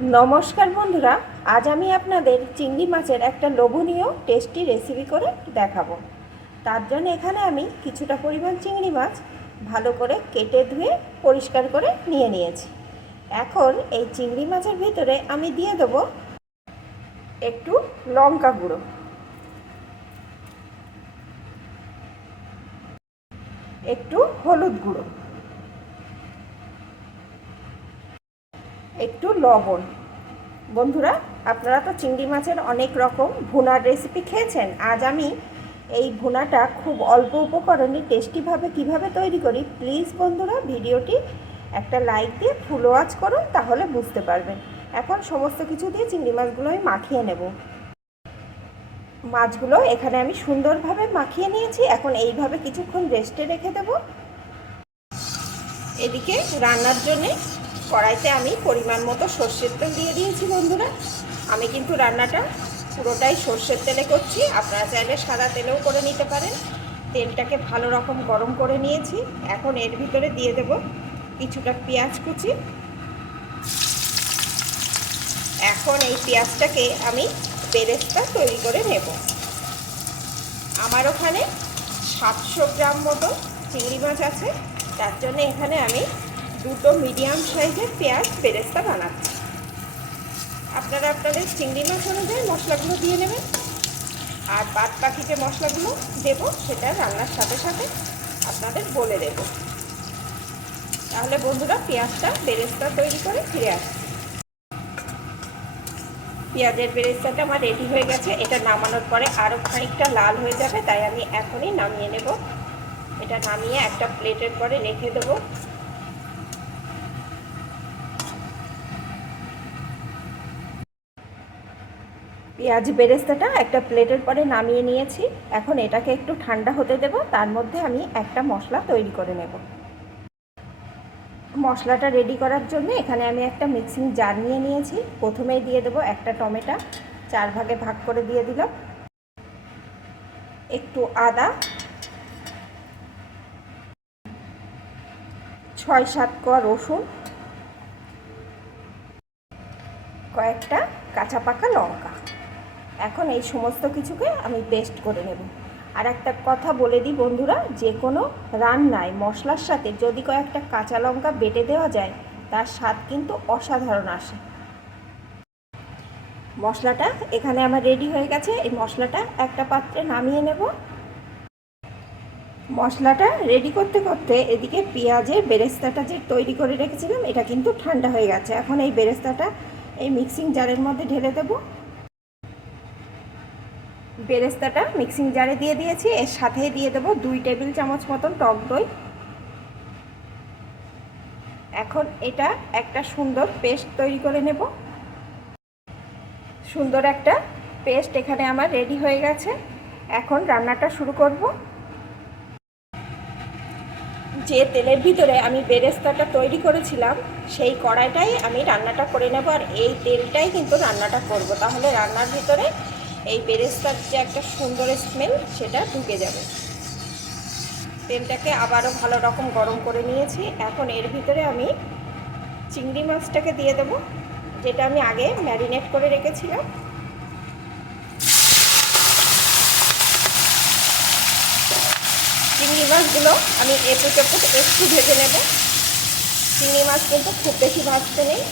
নমস্কার বন্ধুরা, আজ আমি আপনাদের চিংড়ি মাছের একটা লোভনীয় টেস্টি রেসিপি করে দেখাবো। তার জন্য এখানে আমি কিছুটা পরিমাণ চিংড়ি মাছ ভালো করে কেটে ধুয়ে পরিষ্কার করে নিয়ে নিয়েছি। এখন এই চিংড়ি মাছের ভিতরে আমি দিয়ে দেবো একটু লঙ্কা গুঁড়ো। একটু হলুদ গুঁড়ো। একটু লবণ। বন্ধুরা, আপনারা তো চিংড়ি মাছের অনেক রকম ভুনার রেসিপি খেয়েছেন। আজ আমি এই ভুনাটা খুব অল্প উপকরণে টেস্টিভাবে কীভাবে তৈরি করি প্লিজ বন্ধুরা, ভিডিওটি একটা লাইক দিয়ে ফুল ওয়াচ করুন, তাহলে বুঝতে পারবেন। এখন সমস্ত কিছু দিয়ে চিংড়ি মাছগুলো আমি মাখিয়ে নেব। মাছগুলো এখানে আমি সুন্দরভাবে মাখিয়ে নিয়েছি। এখন এইভাবে কিছুক্ষণ রেস্টে রেখে দেব। এদিকে রান্নার জন্যে কড়াইতে আমি পরিমাণ মতো সর্ষের তেল দিয়ে দিয়েছি বন্ধুরা। আমি কিন্তু রান্নাটা পুরোটাই সর্ষের তেলে করছি। আপনারা চাইলে সাদা তেলেও করে নিতে পারেন। তেলটাকে ভালো রকম গরম করে নিয়েছি। এখন এর ভিতরে দিয়ে দেব কিছুটা পেঁয়াজ কুচি। এখন এই পেঁয়াজটাকে আমি বেরেস্তা তৈরি করে নেব। আমার ওখানে সাতশো গ্রাম মতো চিংড়ি মাছ আছে। তার জন্য এখানে আমি দুটো মিডিয়াম সাইজের পেঁয়াজ পেরেস্তা বানাচ্ছি আপনারা আপনাদের চিংড়ি মাছ অনুযায়ী মশলাগুলো দিয়ে নেবেন। আর বাদ বাকি যে মশলাগুলো দেবো, সেটা রান্নার সাথে সাথে আপনাদের বলে দেব। তাহলে বন্ধুরা, পেঁয়াজটা বেরেস্তা তৈরি করে ফিরে আসছি। পেঁয়াজের বেরেস্তাটা আমার রেডি হয়ে গেছে। এটা নামানোর পরে আরও খানিকটা লাল হয়ে যাবে, তাই আমি এখনই নামিয়ে নেব। এটা নামিয়ে একটা প্লেটের পরে রেখে দেবো। পেঁয়াজ বেরেস্তাটা একটা প্লেটের পরে নামিয়ে নিয়েছি। এখন এটাকে একটু ঠান্ডা হতে দেব, তার মধ্যে আমি একটা মশলা তৈরি করে নেব। মশলাটা রেডি করার জন্য এখানে আমি একটা মিক্সিং জার নিয়ে নিয়েছি। প্রথমেই দিয়ে দেবো একটা টমেটো, চার ভাগে ভাগ করে দিয়ে দিলাম। একটু আদা, ছয় সাত কোয়া রসুন, কয়েকটা কাঁচা পাকা লঙ্কা। এখন এই সমস্ত কিছুকে আমি পেস্ট করে নেব। আর একটা কথা বলে দিই বন্ধুরা যে কোনো রান্নায় মশলার সাথে যদি কয়েকটা কাঁচা লঙ্কা বেটে দেওয়া যায়, তার স্বাদ কিন্তু অসাধারণ আসে। মশলাটা এখানে আমার রেডি হয়ে গেছে, এই মশলাটা একটা পাত্রে নামিয়ে নেব। মশলাটা রেডি করতে করতে এদিকে পেঁয়াজের বেরেস্তাটা যে তৈরি করে রেখেছিলাম, এটা কিন্তু ঠান্ডা হয়ে গেছে। এখন এই বেরেস্তাটা এই মিক্সিং জারের মধ্যে ঢেলে দেবো। বেরেস্তাটা মিক্সিং জারে দিয়ে দিয়েছি। এর সাথে দিয়ে দেবো দুই টেবিল চামচ মতন টক দই। এখন এটা একটা সুন্দর পেস্ট তৈরি করে নেব। সুন্দর একটা পেস্ট এখানে আমার রেডি হয়ে গেছে। এখন রান্নাটা শুরু করব। যে তেলের ভিতরে আমি বেরেস্তাটা তৈরি করেছিলাম, সেই কড়াইটাই আমি রান্নাটা করে নেব। আর এই তেলটাই কিন্তু রান্নাটা করব। তাহলে রান্নার ভিতরে এই বেরেস্তার যে একটা সুন্দর স্মেল সেটা ঢুকে যাবে। তেলটাকে আবারও ভালো রকম গরম করে নিয়েছি। এখন এর ভিতরে আমি চিংড়ি মাছটাকে দিয়ে দেবো, যেটা আমি আগে ম্যারিনেট করে রেখেছিলাম। চিংড়ি মাছগুলো আমি এপুট এপুট একটু ভেজে নেব। চিংড়ি মাছ কিন্তু খুব বেশি ভাজতে নেই।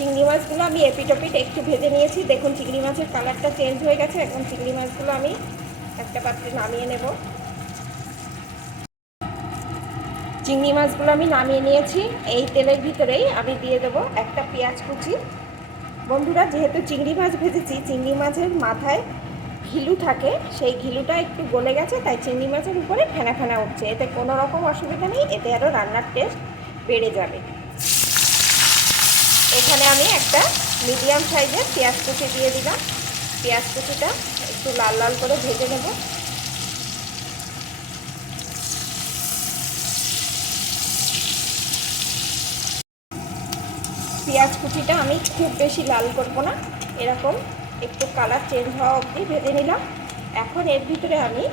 চিংড়ি মাছগুলো আমি এপিটপিট একটু ভেজে নিয়েছি। দেখুন, চিংড়ি মাছের কালারটা চেঞ্জ হয়ে গেছে। এখন চিংড়ি মাছগুলো আমি একটা পাত্রে নামিয়ে নেব। চিংড়ি মাছগুলো আমি নামিয়ে নিয়েছি। এই তেলের ভিতরেই আমি দিয়ে দেব একটা পেঁয়াজ কুচি। বন্ধুরা, যেহেতু চিংড়ি মাছ ভেজেছি, চিংড়ি মাছের মাথায় ঘিলু থাকে, সেই ঘিলুটা একটু গলে গেছে, তাই চিংড়ি মাছের উপরে ফেনা ফেনা উঠছে। এতে কোনো রকম অসুবিধা নেই, এতে আরও রান্নার টেস্ট বেড়ে যাবে। এখানে আমি একটা মিডিয়াম সাইজের পেঁয়াজ কুচি দিয়ে দিলাম। পেঁয়াজ কুচিটা একটু লাল লাল করে ভেজে নেব। পেঁয়াজ কুচিটা আমি খুব বেশি লাল করব না, এরকম একটু কালার চেঞ্জ হওয়া অবধি ভেজে নিলাম। এখন এর ভিতরে আমি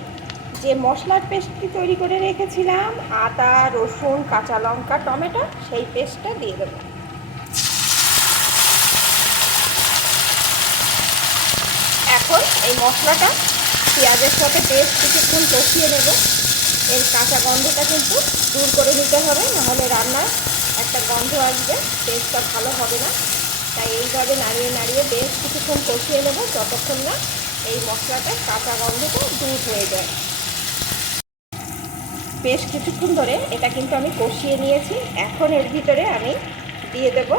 যে মশলার পেস্টটি তৈরি করে রেখেছিলাম, আদা, রসুন, কাঁচা লঙ্কা, টমেটো, সেই পেস্টটা দিয়ে দেবো এখন এই মশলাটা পেঁয়াজের সাথে বেশ কিছুক্ষণ কষিয়ে নেব। এর কাঁচা গন্ধটা কিন্তু দূর করে নিতে হবে, নাহলে রান্নার একটা গন্ধ আসবে, টেস্টটা ভালো হবে না। তাই এইভাবে নাড়িয়ে নাড়িয়ে বেশ কিছুক্ষণ কষিয়ে নেব, যতক্ষণ না এই মশলাটা কাঁচা গন্ধটা দূর হয়ে যায়। বেশ কিছুক্ষণ ধরে এটা কিন্তু আমি কষিয়ে নিয়েছি। এখন এর ভিতরে আমি দিয়ে দেব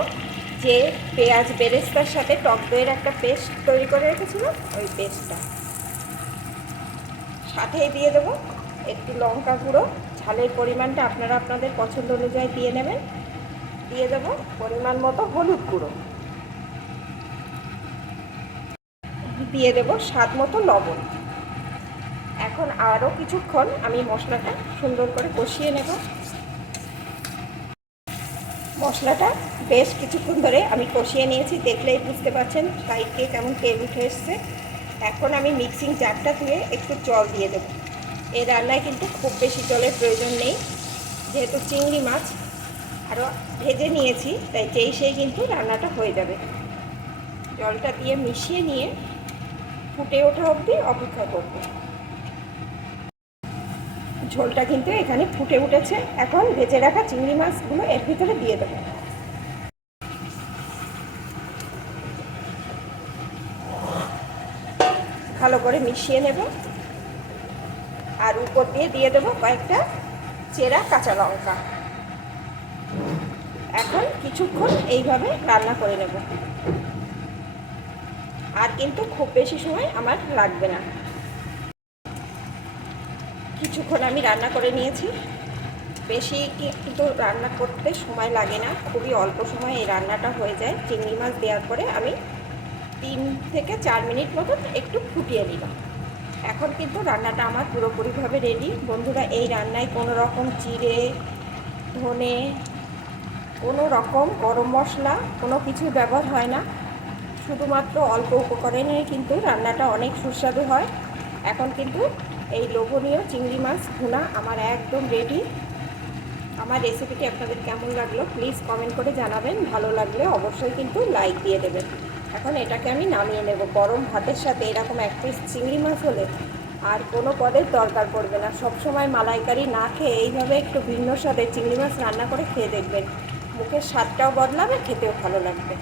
যে পেঁয়াজ বেরেস্তার সাথে টক দইয়ের একটা পেস্ট তৈরি করে রেখেছিলাম ওই পেস্টটা। সাথেই দিয়ে দেবো একটু লঙ্কা গুঁড়ো। ঝালের পরিমাণটা আপনারা আপনাদের পছন্দ অনুযায়ী দিয়ে নেবেন। দিয়ে দেবো পরিমাণ মতো হলুদ গুঁড়ো। দিয়ে দেবো স্বাদ মতো লবণ। এখন আরও কিছুক্ষণ আমি মশলাটা সুন্দর করে কষিয়ে নেব। মশলাটা বেশ কিছুক্ষণ ধরে আমি কষিয়ে নিয়েছি, দেখলেই বুঝতে পারছেন সাইডকে কেমন তেল উঠে এসছে। এখন আমি মিক্সিং জারটা ধুয়ে একটু জল দিয়ে দেবো। এই রান্নায় কিন্তু খুব বেশি জলের প্রয়োজন নেই। যেহেতু চিংড়ি মাছ আরও ভেজে নিয়েছি, তাই যেই সেই কিন্তু রান্নাটা হয়ে যাবে। জলটা দিয়ে মিশিয়ে নিয়ে ফুটে ওঠা অবধি অপেক্ষা করব। ঝোলটা কিন্তু এখানে ফুটে উঠেছে। এখন ভেজে রাখা চিংড়ি মাছগুলো এর ভিতরে দিয়ে দেবো। ভালো করে মিশিয়ে নেব। আর উপর দিয়ে দিয়ে দেবো কয়েকটা চেরা কাঁচা লঙ্কা। এখন কিছুক্ষণ এইভাবে রান্না করে নেব। আর কিন্তু খুব বেশি সময় আমার লাগবে না। কিছুক্ষণ আমি রান্না করে নিয়েছি। বেশি কিন্তু রান্না করতে সময় লাগে না, খুবই অল্প সময় এই রান্নাটা হয়ে যায়। চিংড়ি মাছ দেওয়ার পরে আমি তিন থেকে চার মিনিট মতন একটু ফুটিয়ে নিলাম। এখন কিন্তু রান্নাটা আমার পুরোপুরিভাবে রেডি বন্ধুরা, এই রান্নায় কোনো রকম জিরে, ধনে, কোনো রকম গরম মশলা, কোনো কিছু ব্যবহার হয় না। শুধুমাত্র অল্প উপকরণে কিন্তু রান্নাটা অনেক সুস্বাদু হয়। এখন কিন্তু এই লোভনীয় চিংড়ি মাছ ভুনা আমার একদম রেডি আমার রেসিপিটি আপনাদের কেমন লাগল প্লিজ কমেন্ট করে জানাবেন। ভালো লাগলে অবশ্যই কিন্তু লাইক দিয়ে দেবেন। এখন এটাকে আমি নামিয়ে নেব। গরম ভাতের সাথে এরকম এক পিস চিংড়ি মাছ হলে আর কোনো পদের দরকার পড়বে না। সবসময় মালাইকারি না খেয়ে এইভাবে একটু ভিন্ন স্বাদে চিংড়ি মাছ রান্না করে খেয়ে দেখবেন। মুখের স্বাদটাও বদলাবে, খেতেও ভালো লাগবে।